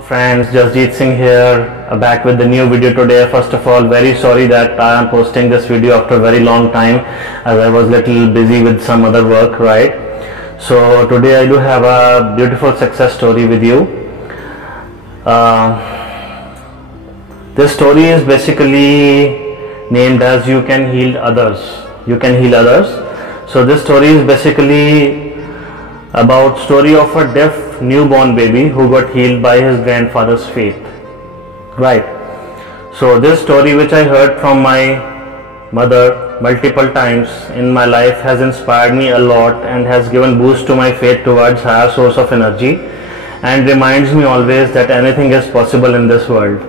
Friends, Jasjeet Singh here, back with the new video today. First of all, very sorry that I am posting this video after a very long time, as I was little busy with some other work, right? So today I do have a beautiful success story with you. This story is basically named as You Can Heal Others. You Can Heal Others. So this story is basically about story of a deaf newborn baby who got healed by his grandfather's faith, right? So this story, which I heard from my mother multiple times in my life, has inspired me a lot and has given boost to my faith towards higher source of energy, and reminds me always that anything is possible in this world.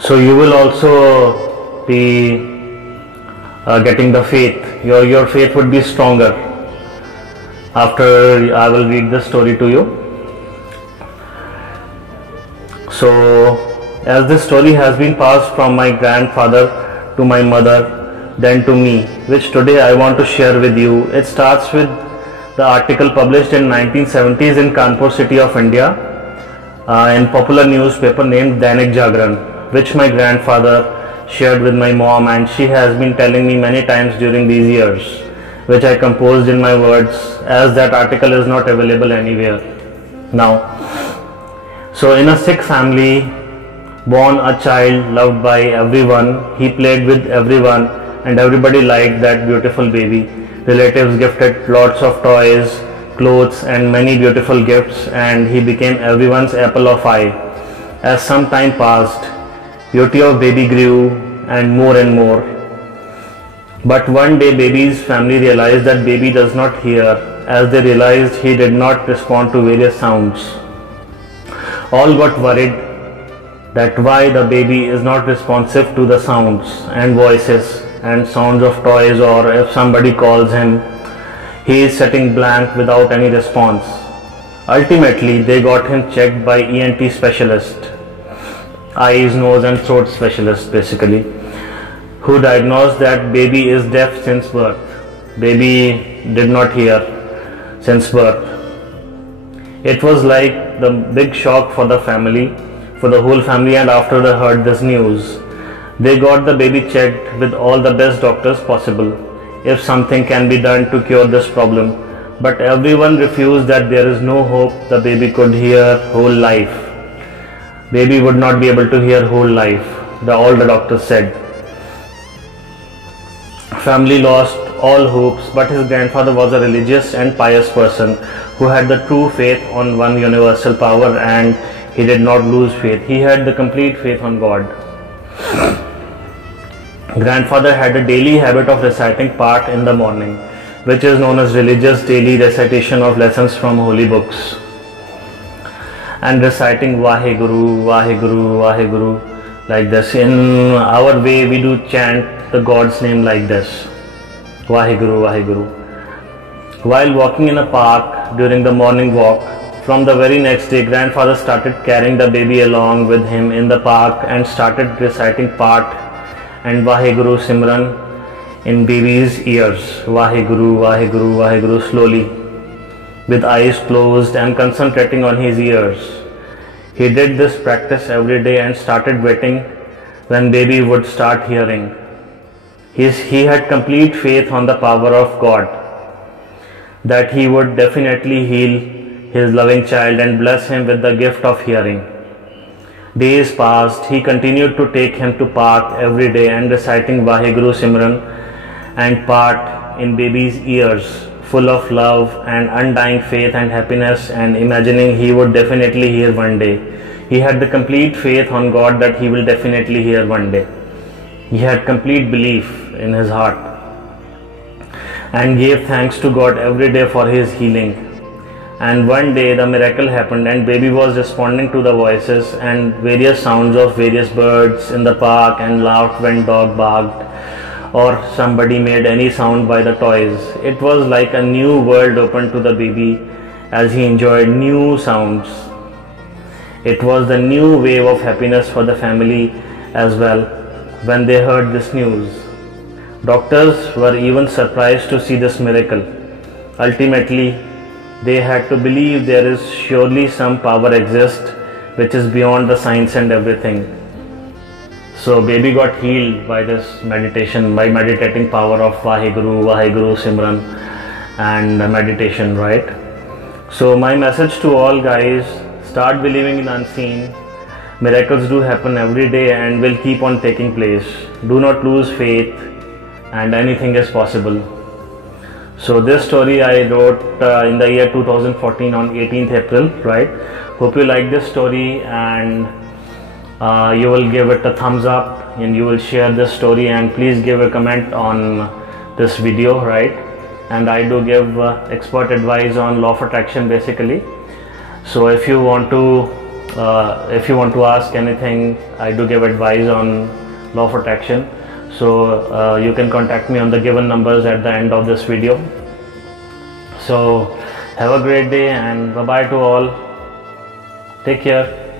So you will also be getting the faith. Your faith would be stronger after I will read the story to you. So as this story has been passed from my grandfather to my mother, then to me, which today I want to share with you. It starts with the article published in 1970s in Kanpur city of India in popular newspaper named Dainik Jagran, which my grandfather shared with my mom, and she has been telling me many times during these years, which I composed in my words, as that article is not available anywhere now. So in a Sikh family, born a child loved by everyone, he played with everyone and everybody liked that beautiful baby. Relatives gifted lots of toys, clothes and many beautiful gifts, and he became everyone's apple of eye. As some time passed, beauty of baby grew and more. But one day baby's family realized that baby does not hear, as they realized he did not respond to various sounds. All got worried that why the baby is not responsive to the sounds and voices and sounds of toys, or if somebody calls him, he is sitting blank without any response. Ultimately, they got him checked by ENT specialist, eyes, nose and throat specialist basically, who diagnosed that baby is deaf since birth. Baby did not hear since birth. It was like the big shock for the family, for the whole family, and after they heard this news, they got the baby checked with all the best doctors possible, if something can be done to cure this problem. But everyone refused, that there is no hope the baby could hear whole life. Baby would not be able to hear whole life, all the doctors said. Family lost all hopes, but his grandfather was a religious and pious person who had the true faith on one universal power, and he did not lose faith. He had the complete faith on God. Grandfather had a daily habit of reciting Path in the morning, which is known as religious daily recitation of lessons from holy books, and reciting Vaheguru, Vaheguru, Vaheguru, like this. In our way, we do chant the God's name like this, Vaheguru, Vaheguru. While walking in a park during the morning walk, from the very next day, grandfather started carrying the baby along with him in the park and started reciting Path and Vaheguru Simran in baby's ears. Vaheguru, Vaheguru, Vaheguru, slowly, with eyes closed and concentrating on his ears. He did this practice every day and started waiting when baby would start hearing. He had complete faith on the power of God, that he would definitely heal his loving child and bless him with the gift of hearing. Days passed. He continued to take him to park every day and reciting Vaheguru Simran and Path in baby's ears, full of love and undying faith and happiness, and imagining he would definitely hear one day. He had the complete faith on God that he will definitely hear one day. He had complete belief in his heart and gave thanks to God every day for his healing. And one day the miracle happened, and baby was responding to the voices and various sounds of various birds in the park, and laughed when dog barked or somebody made any sound by the toys. It was like a new world opened to the baby as he enjoyed new sounds. It was the new wave of happiness for the family as well when they heard this news. Doctors were even surprised to see this miracle. Ultimately, They had to believe there is surely some power exists which is beyond the science and everything. So baby got healed by this meditation, by meditating power of Vaheguru, Vaheguru Simran and meditation, right? So my message to all guys, start believing in unseen. Miracles do happen every day and will keep on taking place. Do not lose faith, and anything is possible. So this story I wrote in the year 2014 on 18th April, right? Hope you like this story, and you will give it a thumbs up and you will share this story, and please give a comment on this video, right? And I do give expert advice on law of attraction basically. So if you want to ask anything, I do give advice on law of attraction. So you can contact me on the given numbers at the end of this video. So have a great day, and bye bye to all. Take care.